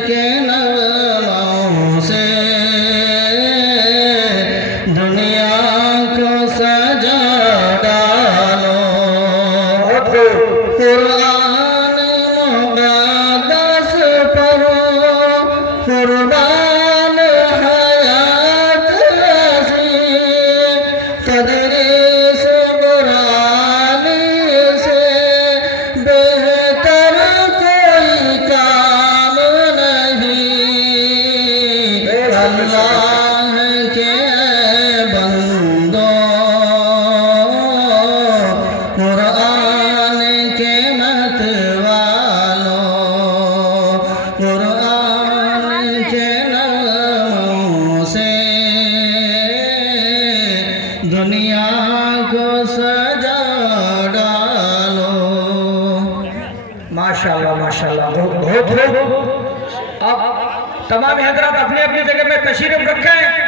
के नगमों से दुनिया को सजा डालो। कुरान मुक़द्दस पढ़ो, कुर्बान हयात ऐसी तदरीस कुरानी से बेहतर कोई काम नहीं। अल्लाह के बंदो कुरान के मतवालो, कुरान के नामों से दुनिया को सजा डालो। माशाल्लाह माशाल्लाह, बहुत खूब। अब तमाम हजरात अपनी अपनी जगह में तशरीफ रखें।